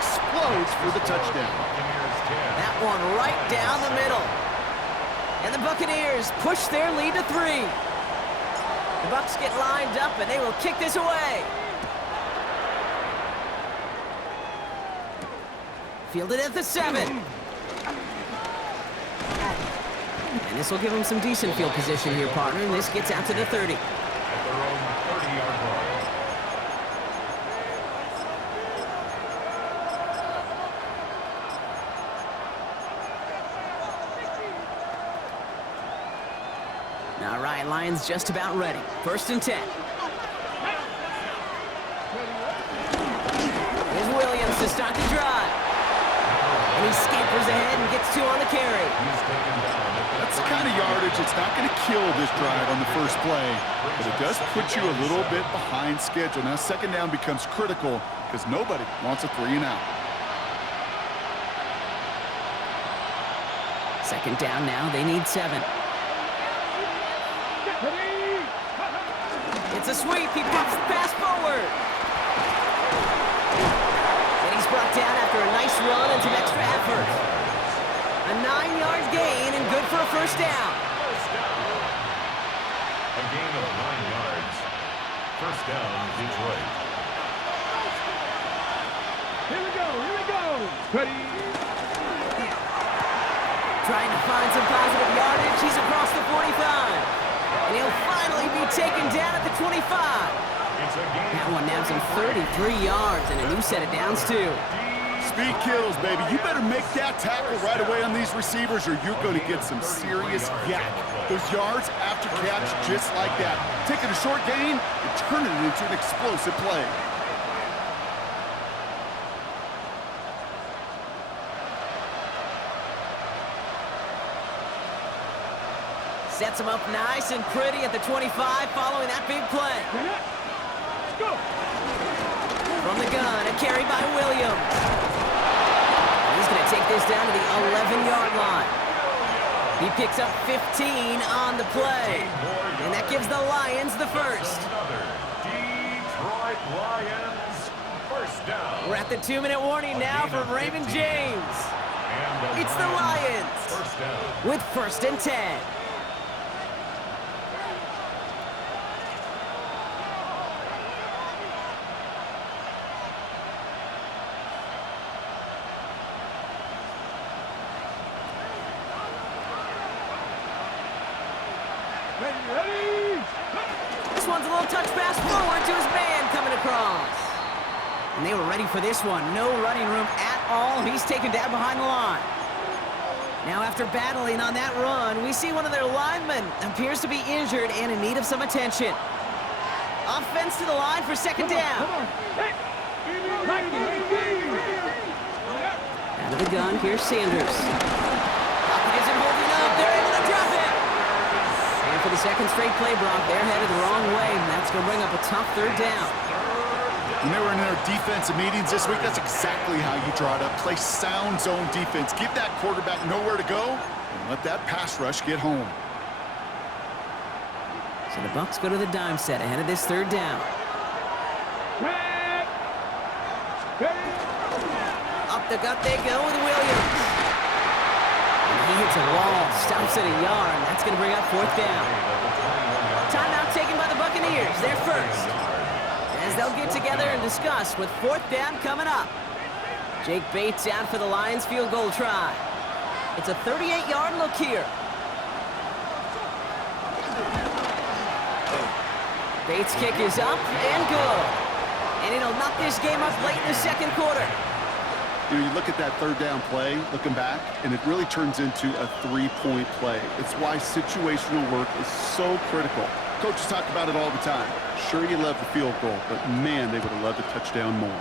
explodes for the touchdown. That one right down the middle. And the Buccaneers push their lead to 3. The Bucs get lined up, and they will kick this away. Fielded at the 7. And this will give them some decent field position here, partner, and this gets out to the 30. At their own 30-yard line. All right, Lions just about ready. 1st and 10. Here's Williams to start the drive. And he scampers ahead and gets 2 on the carry. That's the kind of yardage it's not going to kill this drive on the first play, but it does put you a little bit behind schedule. Now, 2nd down becomes critical because nobody wants a 3-and-out. 2nd down now. They need 7. It's a sweep. He pops the pass forward. And he's brought down after a nice run and some extra effort. A 9-yard gain and good for a 1st down. A gain of 9 yards. 1st down, Detroit. Here we go. Ready. Trying to find some positive yardage. He's across the 45. And he'll finally be taken down at the 25. That one nabs him 33 yards and a new set of downs, too. Speed kills, baby. You better make that tackle right away on these receivers or you're going to get some serious yak. Those yards after catch just like that. Taking a short gain and turning it into an explosive play. Sets him up nice and pretty at the 25 following that big play. Go. From the gun, a carry by Williams. He's going to take this down to the 11-yard line. He picks up 15 on the play. And that gives the Lions the 1st. Detroit Lions, 1st down. We're at the 2-minute warning now from Raymond James. It's the Lions with 1st and 10. Ready. This one's a little touch pass forward to his man coming across. And they were ready for this one. No running room at all. He's taken down behind the line. Now after battling on that run, we see one of their linemen appears to be injured and in need of some attention. Offense to the line for 2nd down. Out of the gun, here's Sanders. Pocket isn't holding up. They're able to drop it. And for the 2nd straight play, Brock, they're headed the wrong way, and that's going to bring up a tough 3rd down. When they were in their defensive meetings this week, that's exactly how you draw it up. Play sound zone defense. Give that quarterback nowhere to go and let that pass rush get home. So the Bucs go to the dime set ahead of this 3rd down. Up the gut they go with Williams. And he hits a wall, stops at a yard. That's going to bring up 4th down. Timeout taken by the Buccaneers. They're 1st. As they'll get together and discuss with 4th down coming up. Jake Bates out for the Lions field goal try. It's a 38-yard look here. Bates' kick is up and good. And it'll knock this game up late in the 2nd quarter. You know, you look at that 3rd down play, looking back, and it really turns into a 3-point play. It's why situational work is so critical. Coaches talk about it all the time. Sure, you love the field goal, but man, they would have loved a touchdown more.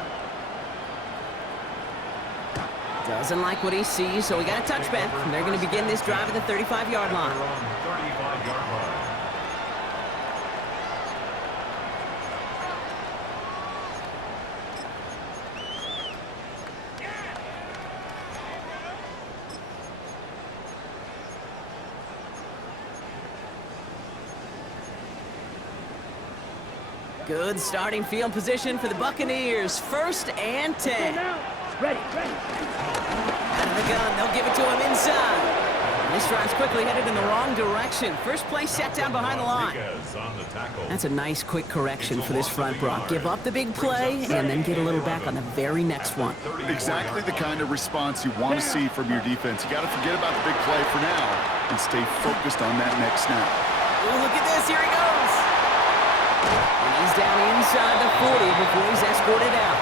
Doesn't like what he sees, so we got a touchback. And they're going to begin this drive at the 35-yard line. 35-yard line. Good starting field position for the Buccaneers. 1st and 10. Ready. Out of the gun, they'll give it to him inside. And this drive's quickly headed in the wrong direction. First play set down behind the line. Rodriguez on the tackle. That's a nice, quick correction for this front, Brock. Give up the big play and then get a little back on the very next one. Exactly the kind of response you want to see from your defense. You got to forget about the big play for now and stay focused on that next snap. Ooh, look at this. Here he goes. And he's down inside the 40 before he's escorted out.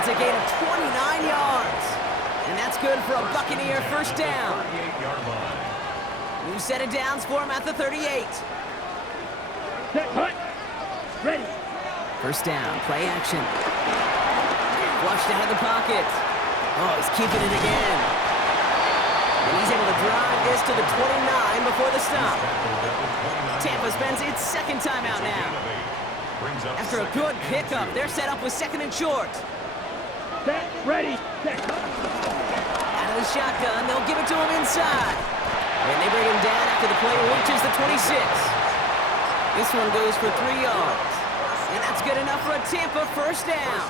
It's a gain of 29 yards. And that's good for a Buccaneer first down. 38-yard line. New set of downs for him at the 38. Set, hut. Ready. First down, play action. Flushed out of the pocket. Oh, he's keeping it again. And he's able to drive this to the 29 before the stop. Tampa spends its second timeout now. After a good pickup, they're set up with second and short. Set, ready, set. Out of the shotgun, they'll give it to him inside. And they bring him down after the play reaches the 26. This one goes for 3 yards. And that's good enough for a Tampa first down.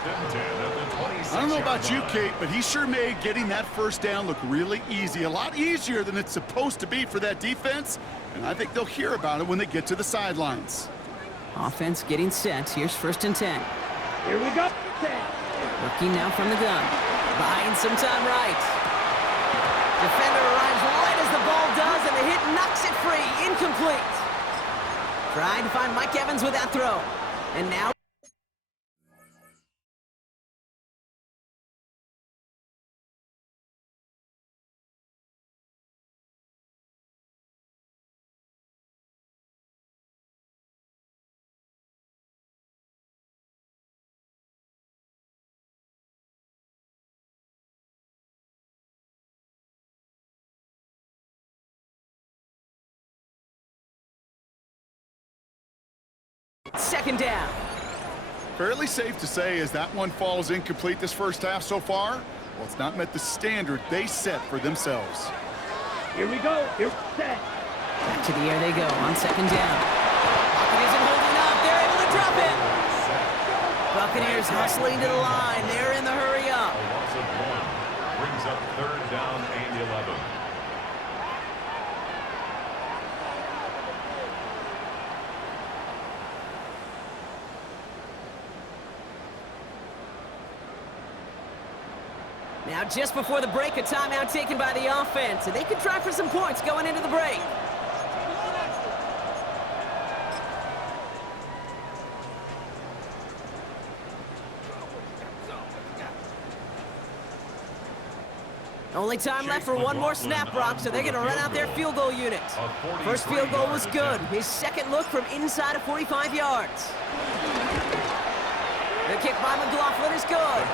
I don't know about you, Kate, but he sure made getting that first down look really easy. A lot easier than it's supposed to be for that defense. And I think they'll hear about it when they get to the sidelines. Offense getting set. Here's first and 10. Here we go. Set. Working now from the gun. Buying some time right. Defender arrives right as the ball does, and the hit knocks it free. Incomplete. Trying to find Mike Evans with that throw. And now... second down. Fairly safe to say as that one falls incomplete this first half so far, well, it's not met the standard they set for themselves. Here we go. Here, set. Back to the air they go on second down. Pocket isn't holding up. They're able to drop it. Buccaneers hustling to the line. They're in the hurry up. A loss of 1 brings up third down and 11. Now, just before the break, a timeout taken by the offense, and they could try for some points going into the break. Only time left for one more snap, Brock, so they're going to run out their field goal unit. First field goal was good. His second look from inside of 45 yards. The kick by McLaughlin is good,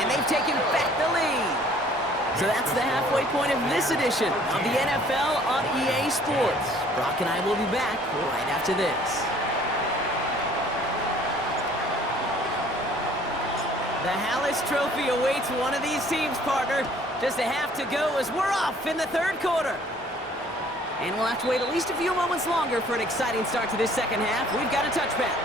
and they've taken back the lead. So that's the halfway point of this edition of the NFL on EA Sports. Brock and I will be back right after this. The Hallis Trophy awaits one of these teams, partner. Just a half to go as we're off in the third quarter. And we'll have to wait at least a few moments longer for an exciting start to this second half. We've got a touchback.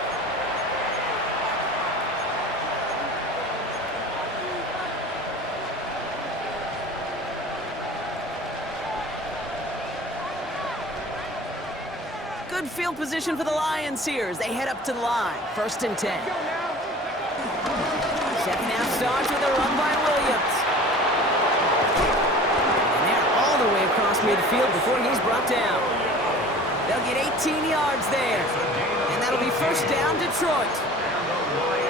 Good field position for the Lions here as they head up to the line. First and 10. Second half starts with a run by Williams. And they're all the way across midfield before he's brought down. They'll get 18 yards there. And that'll be first down, Detroit.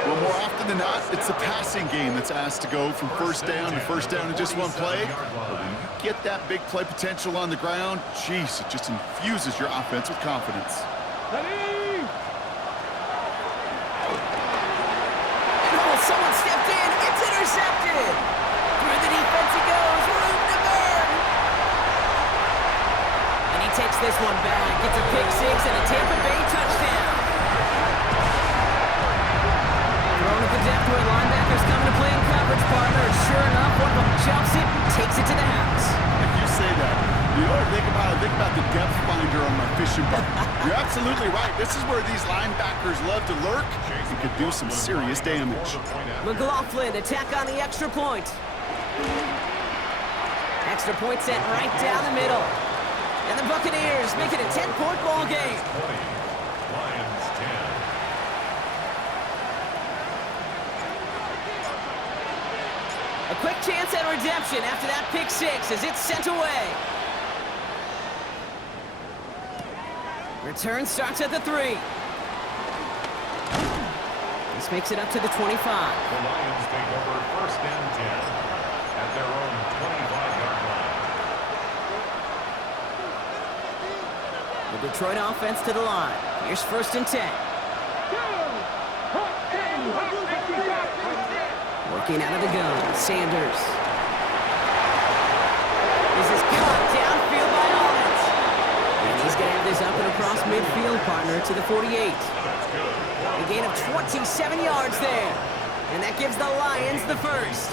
Well, more often than not, it's the passing game that's asked to go from first down in just one play. But when you get that big play potential on the ground, geez, it just infuses your offense with confidence. Ready. And oh, someone stepped in. It's intercepted. Through the defense he goes. Room to burn. And he takes this one back. Gets a pick six and a Tampa Bay touchdown. Thrown at the depth where linebackers come to play in coverage, partner. Sure enough, one of them jumps it and takes it to the house. If you say that, You know what I think about? I think about the depth finder on my fishing boat. You're absolutely right. This is where these linebackers love to lurk and could do some serious damage. McLaughlin, attack on the extra point. Extra point sent right down the middle. And the Buccaneers make it a 10-point ball game. Lions 10. A quick chance at redemption after that pick six as it's sent away. Return starts at the 3. This makes it up to the 25. The Lions take over first and 10 at their own 25-yard line. The Detroit offense to the line. Here's first and 10. Working out of the gun, Sanders. This is caught downfield by Hollins. And he's going to have this up and across midfield, partner, to the 48. A gain of 27 yards there. And that gives the Lions the first.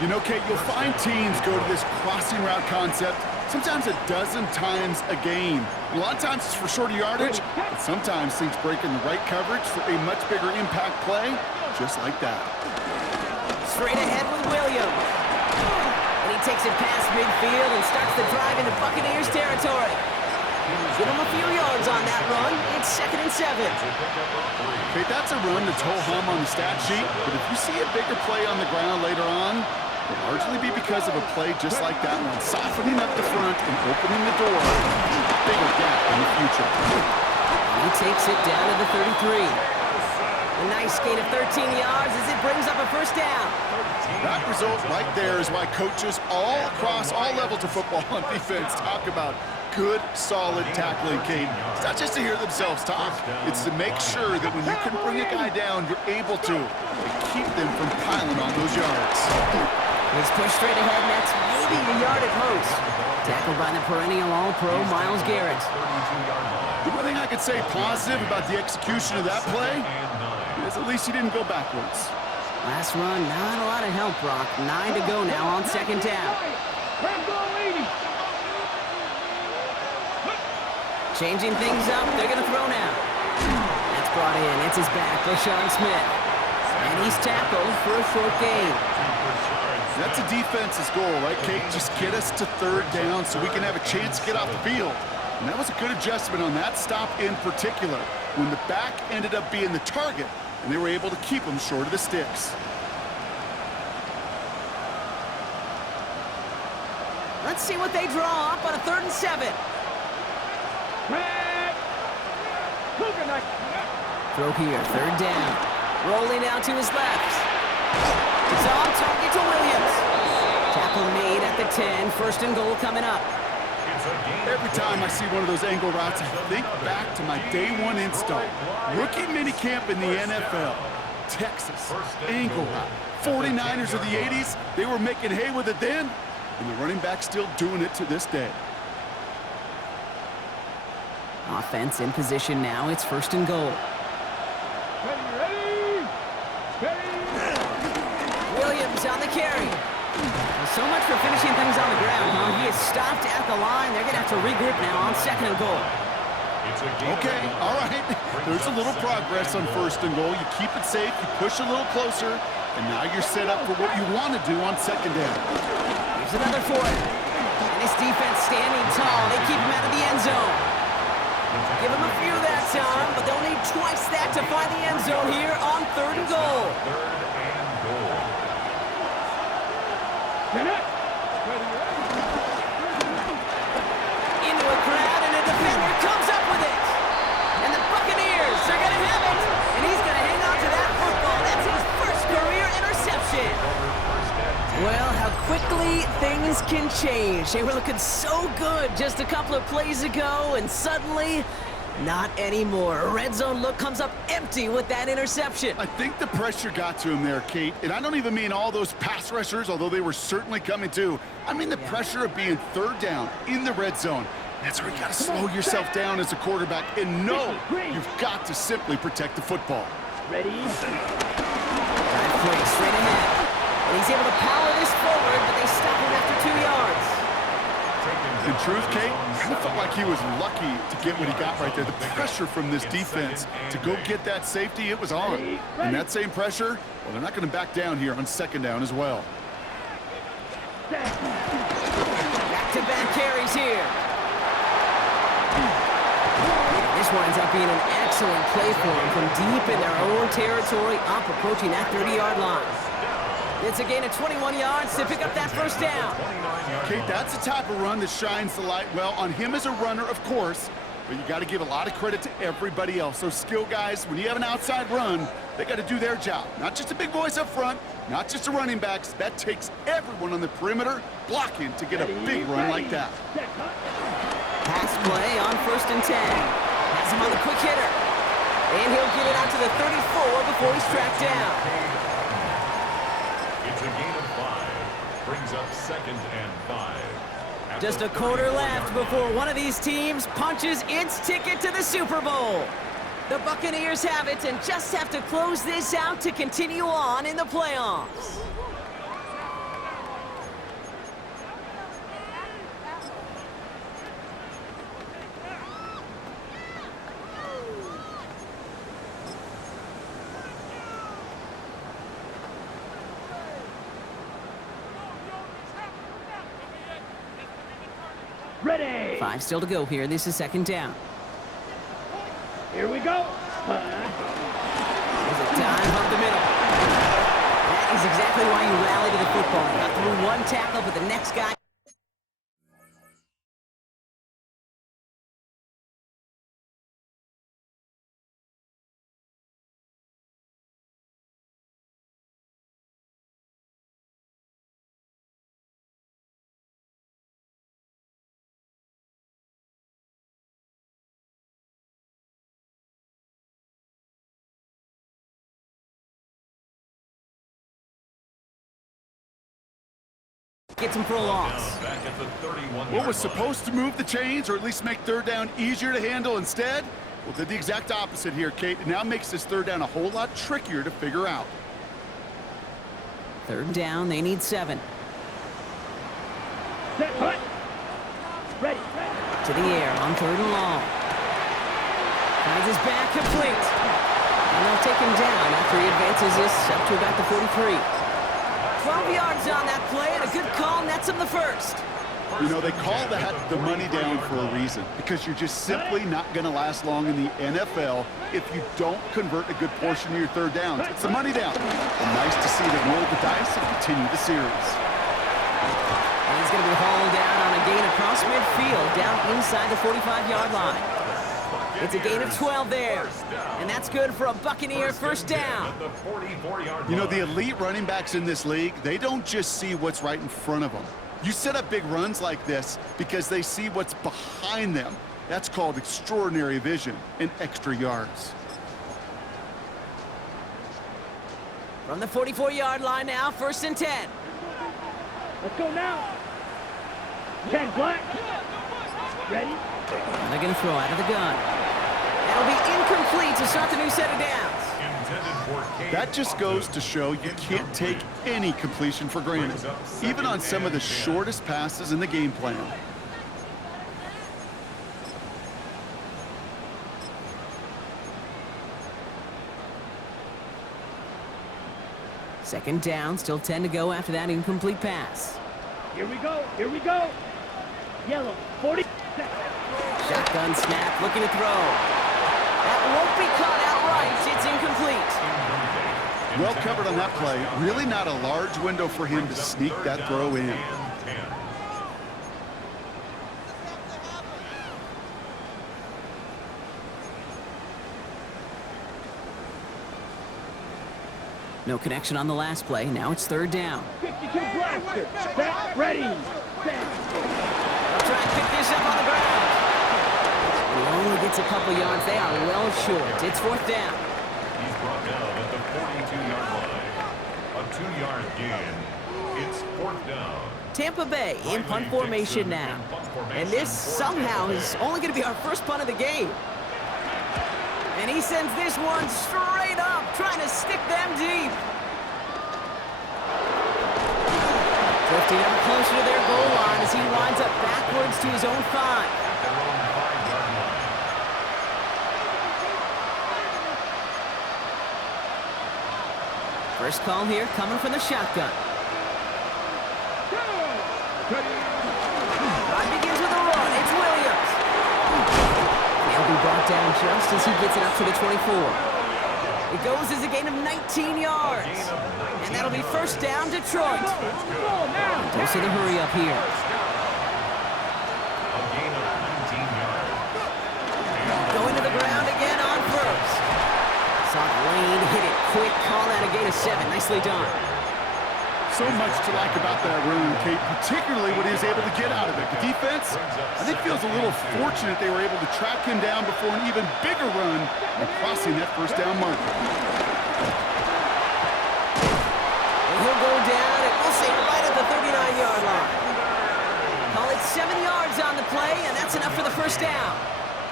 You know, Kate, you'll find teams go to this crossing route concept sometimes a dozen times a game. A lot of times it's for shorter yardage, but sometimes things break in the right coverage for a much bigger impact play, just like that. Straight ahead with Williams. And he takes it past midfield and starts the drive into Buccaneers territory. Give him a few yards on that run. It's 2nd and 7. Okay, that's a run that's ho-hum on the stat sheet, but if you see a bigger play on the ground later on, it'll largely be because of a play just like that one, softening up the front and opening the door to a bigger gap in the future. He takes it down to the 33. A nice gain of 13 yards as it brings up a first down. That result right there is why coaches all across all levels of football on defense talk about good, solid tackling, Kate. It's not just to hear themselves talk. It's to make sure that when you can bring a guy down, you're able to keep them from piling on those yards. He's pushed straight ahead, and that's maybe a yard at most. Tackled by the perennial All-Pro, Myles Garrett. The one thing I could say positive about the execution of that play is at least he didn't go backwards. Last run, not a lot of help, Brock. 9 to go now on 2nd down. Changing things up, they're going to throw now. That's brought in. It's his back, Rashawn Smith. And he's tackled for a short gain. That's a defense's goal, right, Kate? Just get us to 3rd down so we can have a chance to get off the field. And that was a good adjustment on that stop in particular, when the back ended up being the target, and they were able to keep him short of the sticks. Let's see what they draw up on a 3rd and 7. Throw here, 3rd down. Rolling out to his left. It's on target to Williams. Tackle made at the 10. 1st and goal coming up. Every time I see one of those angle routes, I think back to my day 1 install. Rookie minicamp in the NFL. Texas, angle route. 49ers of the 80s, they were making hay with it then, and the running back's still doing it to this day. Offense in position now. It's 1st and goal. Williams on the carry. Well, so much for finishing things on the ground, huh? He is stopped at the line. They're going to have to regroup now on 2nd and goal. Okay, all right. There's a little progress on 1st and goal. You keep it safe, you push a little closer, and now you're set up for what you want to do on 2nd down. Here's another for it. And his defense standing tall. They keep him out of the end zone. Give him a few that time, but they'll need twice that to find the end zone here on 3rd and goal. 3rd and goal. Into a crowd, and a defender comes up with it. And the Buccaneers are going to have it. And he's going to hang on to that football. That's his first career interception. Well, how quickly things can change. They were looking so good just a couple of plays ago, and suddenly, not anymore. A red zone look comes up empty with that interception. I think the pressure got to him there, Kate. And I don't even mean all those pass rushers, although they were certainly coming too. I mean the pressure of being 3rd down in the red zone. That's where you got to slow yourself down as a quarterback and know you've got to simply protect the football. Ready? Drive play straight ahead. And he's able to power this forward, but they stop him after 2 yards. Taking In truth, Kate, I felt like he was lucky to get what he got right there. The pressure from this defense to go get that safety, it was on. And that same pressure, well, they're not going to back down here on second down as well. Back-to-back carries here. This winds up being an excellent play for them from deep in their own territory, up approaching that 30-yard line. It's a gain of 21 yards to pick up that first down. Kate, that's the type of run that shines the light well on him as a runner, of course, but you got to give a lot of credit to everybody else. Those skill guys, when you have an outside run, they got to do their job. Not just the big boys up front, not just the running backs. That takes everyone on the perimeter blocking to get a big run like that. Pass play on 1st and 10. Has him on the quick hitter. And he'll get it out to the 34 before he's tracked down. It's a gain of 5. Brings up 2nd and 5. Just a quarter left before one of these teams punches its ticket to the Super Bowl. The Buccaneers have it and just have to close this out to continue on in the playoffs. Ready. 5 still to go here. This is 2nd down. Here we go. There's a dive up the middle. That is exactly why you rally to the football. Got through one tackle, but the next guy... Gets him for a loss. Back at the 31-yard What was line. supposed to move the chains or at least make third down easier to handle instead? Well, did the exact opposite here, Kate. It now makes this third down a whole lot trickier to figure out. 3rd down, they need 7. Set, cut. Ready. To the air on 3rd and long. Finds his back complete. And they'll take him down after he advances this up to about the 43. 12 yards on that play, and a good call nets him the first. You know, they call that the money down for a reason, because you're just simply not going to last long in the NFL if you don't convert a good portion of your third downs. It's the money down. And nice to see them roll the dice and continue the series. And he's going to be hauled down on a gain across midfield, down inside the 45-yard line. It's a gain of 12 there, and that's good for a Buccaneer first down. You know, the elite running backs in this league, they don't just see what's right in front of them. You set up big runs like this because they see what's behind them. That's called extraordinary vision and extra yards. From the 44-yard line now, 1st and 10. Let's go now. 10 black. Ready. And they're going to throw out of the gun. That'll be incomplete to start the new set of downs. That just goes to show you can't take any completion for granted, even on some of the shortest passes in the game plan. Second down, still 10 to go after that incomplete pass. Here we go. Here we go. Yellow. 40. Shotgun snap, looking to throw. That won't be caught outright. It's incomplete. Well covered on that play. Really not a large window for him to sneak that throw in. No connection on the last play. Now it's 3rd down. 52 blaster. Set. Ready. Set. They'll try and pick this up on the ground. He only gets a couple yards. They are well short. It's 4th down. He's brought down at the 42-yard line. A 2-yard gain. It's 4th down. Tampa Bay in punt formation now. And this somehow is only going to be our first punt of the game. And he sends this one straight up, trying to stick them deep. 5th Drifting ever closer to their goal line as he winds up backwards to his own 5. Their own 5-yard line. First call here coming from the shotgun. Drive begins with a run. It's Williams. He'll be brought down just as he gets it up to the 24. It goes as a gain of 19 yards. And that'll be first down, Detroit. Don't see the hurry up here. A gain of 19 yards. Going to the ground again on first. Saw the lane, hit it quick, call that a gain of 7. Nicely done. So much to like about that run, Kate, particularly what he was able to get out of it. The defense, I think, feels a little fortunate they were able to track him down before an even bigger run and crossing that first down marker. And he'll go down, and we'll say right at the 39-yard line. Call it 7 yards on the play, and that's enough for the first down.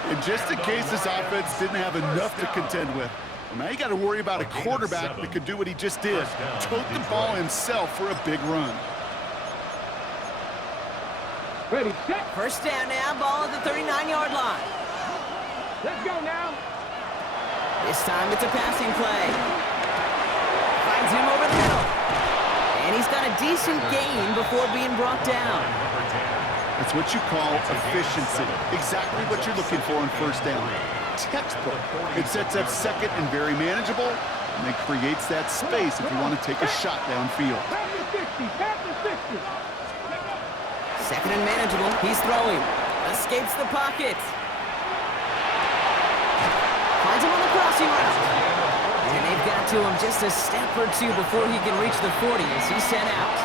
And just in case this offense didn't have enough to contend with, well, now you got to worry about a quarterback that could do what he just did, tote the ball himself for a big run. Ready, set. First down now, ball at the 39-yard line. Let's go now. This time it's a passing play. Finds him over the middle. And he's got a decent gain before being brought down. That's what you call efficiency. Exactly what you're looking for on first down. Textbook. It sets up second and very manageable, and then creates that space if you want to take a shot downfield. Second and manageable. He's throwing. Escapes the pocket. Finds him on the crossing route. And they've got to him just a step or two before he can reach the 40 as he's sent out.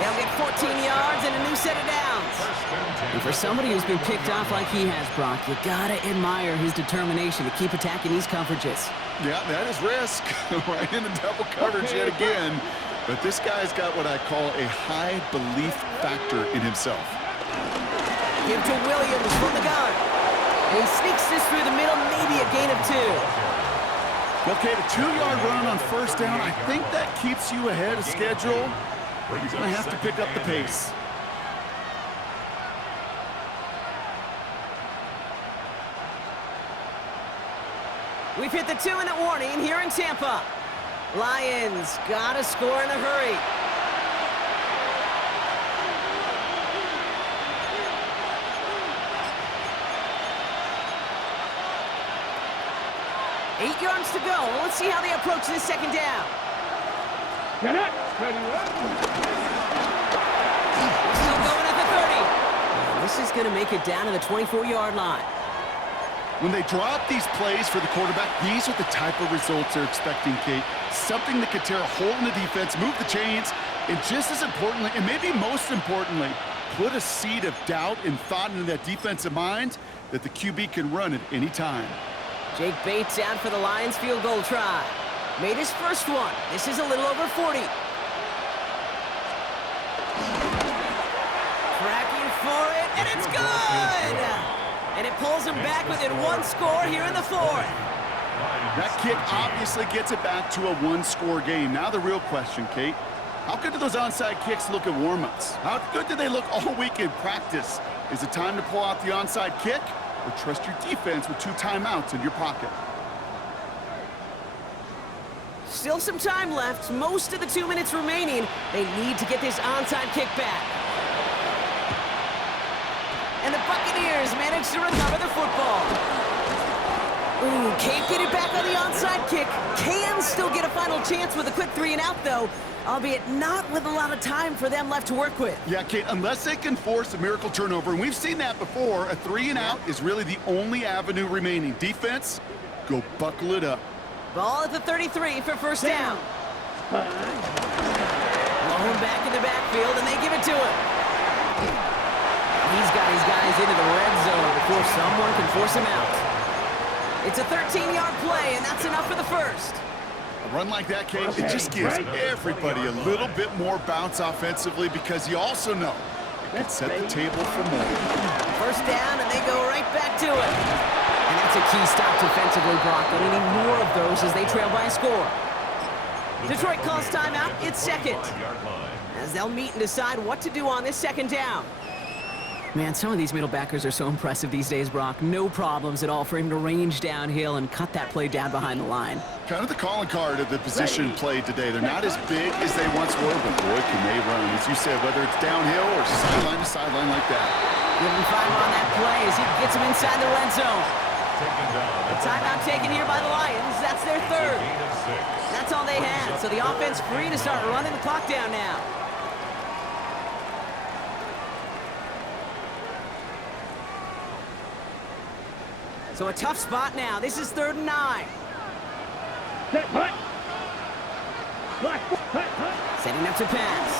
They'll get 14 yards and a new set of downs. And for somebody who's been picked off like he has, Brock, you gotta admire his determination to keep attacking these coverages. Yeah, that is risk. Right into double coverage yet again. But this guy's got what I call a high belief factor in himself. Give to Williams from the gun. And he sneaks this through the middle, maybe a gain of 2. Okay, the 2-yard run on first down, I think that keeps you ahead of schedule. But you're going to have to pick up the pace. We've hit the 2-minute warning here in Tampa. Lions gotta score in a hurry. Eight yards to go. Let's see how they approach this second down. Get it. Ready, Still going at the 30. This is going to make it down to the 24-yard line. When they drop these plays for the quarterback, these are the type of results they're expecting, Kate. Something that could tear a hole in the defense, move the chains, and just as importantly, and maybe most importantly, put a seed of doubt and thought into that defensive mind that the QB can run at any time. Jake Bates out for the Lions field goal try. Made his first one. This is a little over 40. Tracking for it, and it's good! And it pulls him back within 1 score here in the 4th. That kick obviously gets it back to a 1-score game. Now the real question, Kate, how good do those onside kicks look at warm-ups? How good do they look all week in practice? Is it time to pull out the onside kick or trust your defense with 2 timeouts in your pocket? Still some time left. Most of the 2 minutes remaining. They need to get this onside kick back. And the Buccaneers manage to recover the football. Ooh, can't get it back on the onside kick. Can still get a final chance with a quick 3-and-out, though, albeit not with a lot of time for them left to work with. Yeah, Kate, unless they can force a miracle turnover, and we've seen that before, a 3-and-out is really the only avenue remaining. Defense, go buckle it up. Ball at the 33 for first down. Blown back in the backfield, and they give it to him. He's got his guys into the red zone before someone can force him out. It's a 13-yard play, and that's enough for the first. A run like that, Kate, it just gives everybody a little bit more bounce offensively because you also know it can set the table for more. First down, and they go right back to it. And that's a key stop defensively, Brock. They need more of those as they trail by a score. Detroit calls timeout. It's second. as they'll meet and decide what to do on this second down. Man, some of these middle backers are so impressive these days, Brock. No problems at all for him to range downhill and cut that play down behind the line. Kind of the calling card of the position played today. They're not as big as they once were, but boy, can they run. As you said, whether it's downhill or sideline to sideline like that. Give him 5 on that play as he gets him inside the red zone. A timeout taken here by the Lions. That's their third. That's all they had, so the offense free to start running the clock down now. So a tough spot now. This is 3rd and 9. Set, hut. Black, hut, hut. Setting up to pass.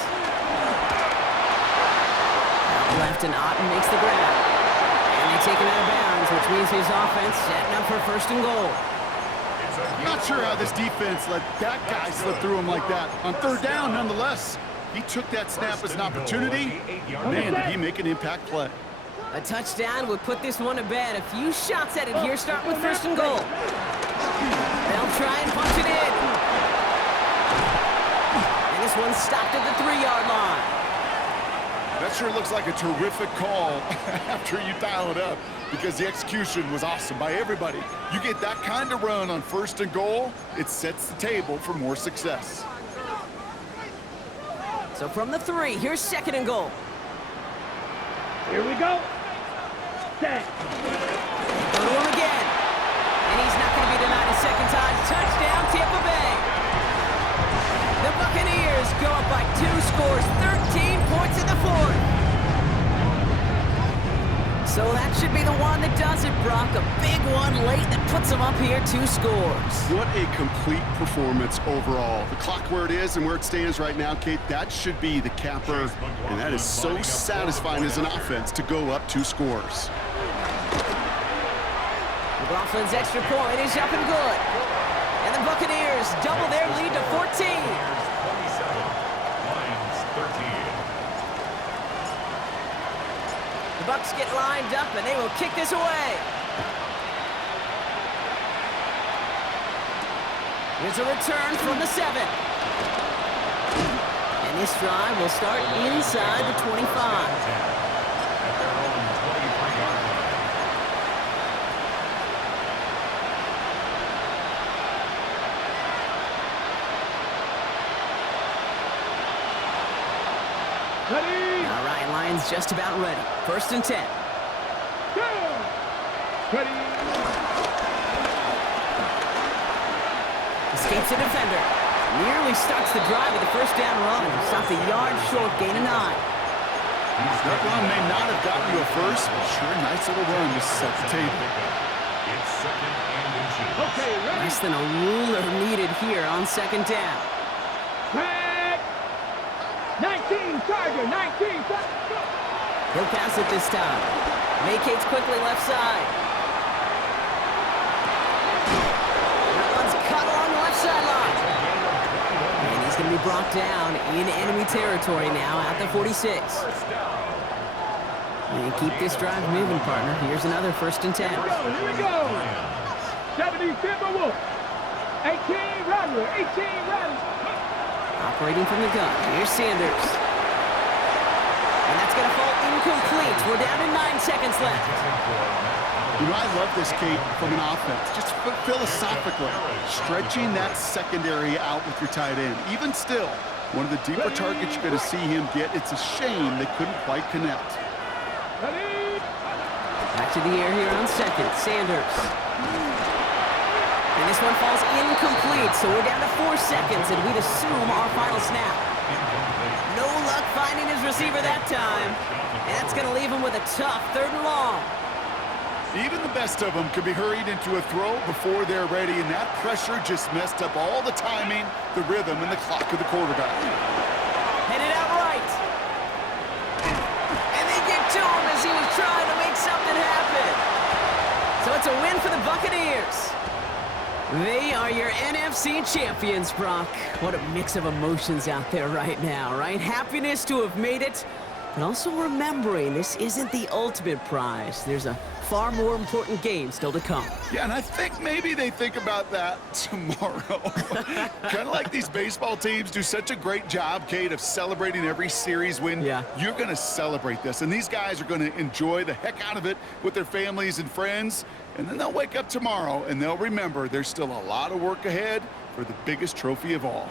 Out left and Otten makes the grab. And they take him out of bounds, which means his offense setting up for 1st and goal. I'm not sure how this defense let that guy slip through him like that. On 3rd down, nonetheless, he took that snap as an opportunity. Man, did he make an impact play. A touchdown would put this one to bed. A few shots at it here, starting with 1st and goal. They'll try and punch it in. And this one's stopped at the 3-yard line. That sure looks like a terrific call after you dial it up, because the execution was awesome by everybody. You get that kind of run on 1st and goal, it sets the table for more success. So from the 3, here's 2nd and goal. Here we go. Set. Go to him again. And he's not going to be denied a second time. Touchdown, Tampa Bay. The Buccaneers go up by 2 scores, 13 points in the 4th. So that should be the one that does it, Brock. A big one late that puts them up here, 2 scores. What a complete performance overall. The clock where it is and where it stands right now, Kate, that should be the capper. And that is so satisfying as an offense to go up 2 scores. McLaughlin's extra point is up and good. And the Buccaneers double their lead to 14. Lions 13. The Bucs get lined up, and they will kick this away. Here's a return from the 7. And this drive will start inside the 25. At their own 23-yard line. Ready. All right, Lions just about ready. 1st and 10. Go. Ready. Escapes a defender. Nearly starts the drive with the 1st down run. Stops a yard short, gain of 9. That run may not have gotten you a first, but sure, nice little run to set the table. It's 2nd and inches. Okay, ready. Less than a ruler needed here on 2nd down. Back. 19, Charger, 19. He'll pass it this time. Vacates quickly left side. That one's cut along the left sideline. And he's going to be brought down in enemy territory now at the 46. And keep this drive moving, partner. Here's another 1st and 10. Here we go. 70 Timberwolf. 18 Rattler. 18 Rattler. Operating from the gun. Here's Sanders. And that's going to fall incomplete. We're down to 9 seconds left. You know, I love this, Kate, from an offense. Just philosophically, stretching that secondary out with your tight end. Even still, one of the deeper targets you're going to see him get. It's a shame they couldn't quite connect. Ready. Back to the air here on 2nd. Sanders. And this one falls incomplete, so we're down to 4 seconds, and we'd assume our final snap. No luck finding his receiver that time. And that's going to leave him with a tough 3rd and long. Even the best of them could be hurried into a throw before they're ready, and that pressure just messed up all the timing, the rhythm, and the clock of the quarterback. Headed out right. And they get to him as he was trying to make something happen. So it's a win for the Buccaneers. They are your NFC champions, Brock. What a mix of emotions out there right now, right? Happiness to have made it, And also remembering this isn't the ultimate prize. There's a far more important game still to come. Yeah, and I think maybe they think about that tomorrow. Kind of like these baseball teams do such a great job, Kate, of celebrating every series win. Yeah. You're going to celebrate this, and these guys are going to enjoy the heck out of it with their families and friends, and then they'll wake up tomorrow, and they'll remember there's still a lot of work ahead for the biggest trophy of all.